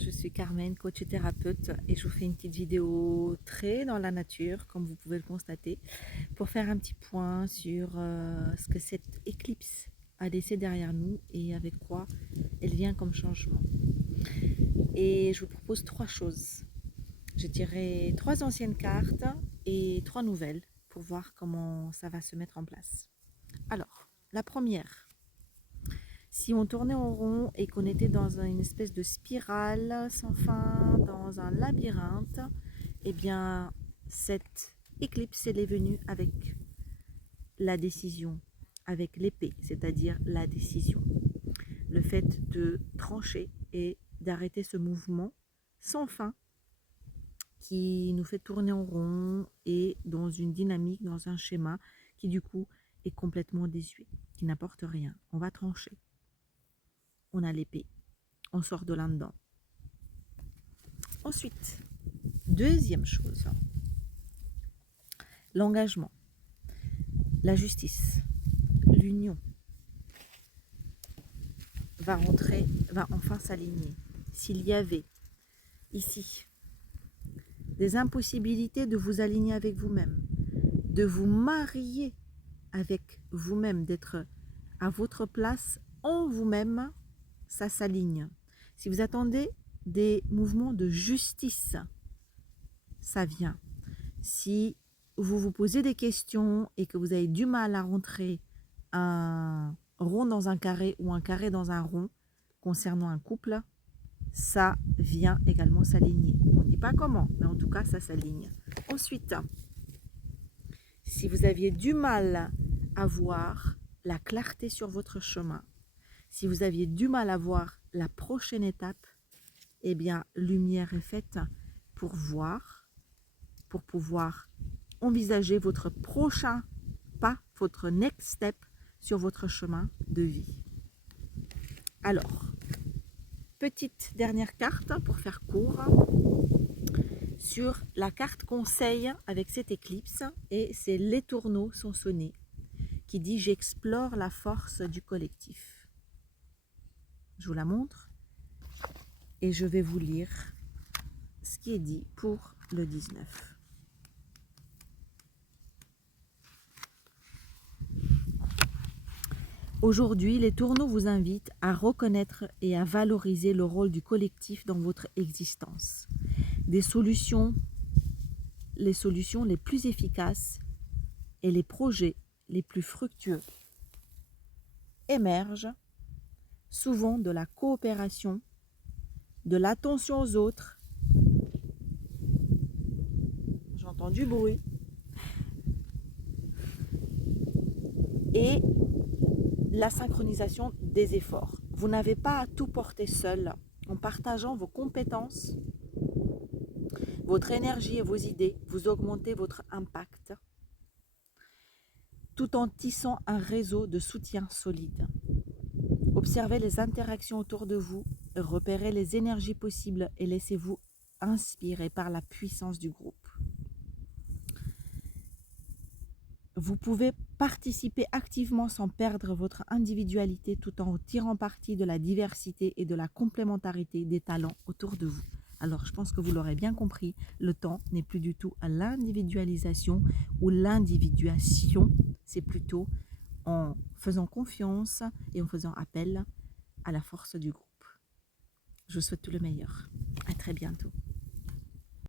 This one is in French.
je suis Carmen, coach et thérapeute et je vous fais une petite vidéo très dans la nature, comme vous pouvez le constater, pour faire un petit point sur ce que cette éclipse a laissé derrière nous et avec quoi elle vient comme changement. Et je vous propose trois choses. Je tirerai trois anciennes cartes et trois nouvelles pour voir comment ça va se mettre en place. Alors, la première. Si on tournait en rond et qu'on était dans une espèce de spirale sans fin, dans un labyrinthe, eh bien, cette éclipse, elle est venue avec la décision, avec l'épée, c'est-à-dire la décision. Le fait de trancher et d'arrêter ce mouvement sans fin qui nous fait tourner en rond et dans une dynamique, dans un schéma qui du coup est complètement désuet, qui n'apporte rien. On va trancher. On a l'épée, on sort de là-dedans. Ensuite, deuxième chose, l'engagement, la justice, l'union va enfin s'aligner. S'il y avait ici des impossibilités de vous aligner avec vous-même, de vous marier avec vous-même, d'être à votre place en vous-même, ça s'aligne. Si vous attendez des mouvements de justice, ça vient. Si vous vous posez des questions et que vous avez du mal à rentrer un rond dans un carré ou un carré dans un rond concernant un couple, ça vient également s'aligner. On ne dit pas comment, mais en tout cas, ça s'aligne. Ensuite, si vous aviez du mal à voir la clarté sur votre chemin, si vous aviez du mal à voir la prochaine étape, eh bien, lumière est faite pour voir, pour pouvoir envisager votre prochain pas, votre next step sur votre chemin de vie. Alors, petite dernière carte pour faire court sur la carte conseil avec cette éclipse, et c'est les tourneaux sont sonnés qui dit j'explore la force du collectif. Je vous la montre et je vais vous lire ce qui est dit pour le 19. Aujourd'hui, les tourneaux vous invitent à reconnaître et à valoriser le rôle du collectif dans votre existence. Les solutions les plus efficaces et les projets les plus fructueux émergent souvent de la coopération, de l'attention aux autres. J'entends du bruit. Et la synchronisation des efforts. Vous n'avez pas à tout porter seul. En partageant vos compétences, votre énergie et vos idées, vous augmentez votre impact tout en tissant un réseau de soutien solide. Observez les interactions autour de vous, repérez les énergies possibles et laissez-vous inspirer par la puissance du groupe. Vous pouvez participer activement sans perdre votre individualité tout en tirant parti de la diversité et de la complémentarité des talents autour de vous. Alors, je pense que vous l'aurez bien compris, le temps n'est plus du tout à l'individualisation ou l'individuation, c'est plutôt en faisant confiance et en faisant appel à la force du groupe. Je vous souhaite tout le meilleur. À très bientôt.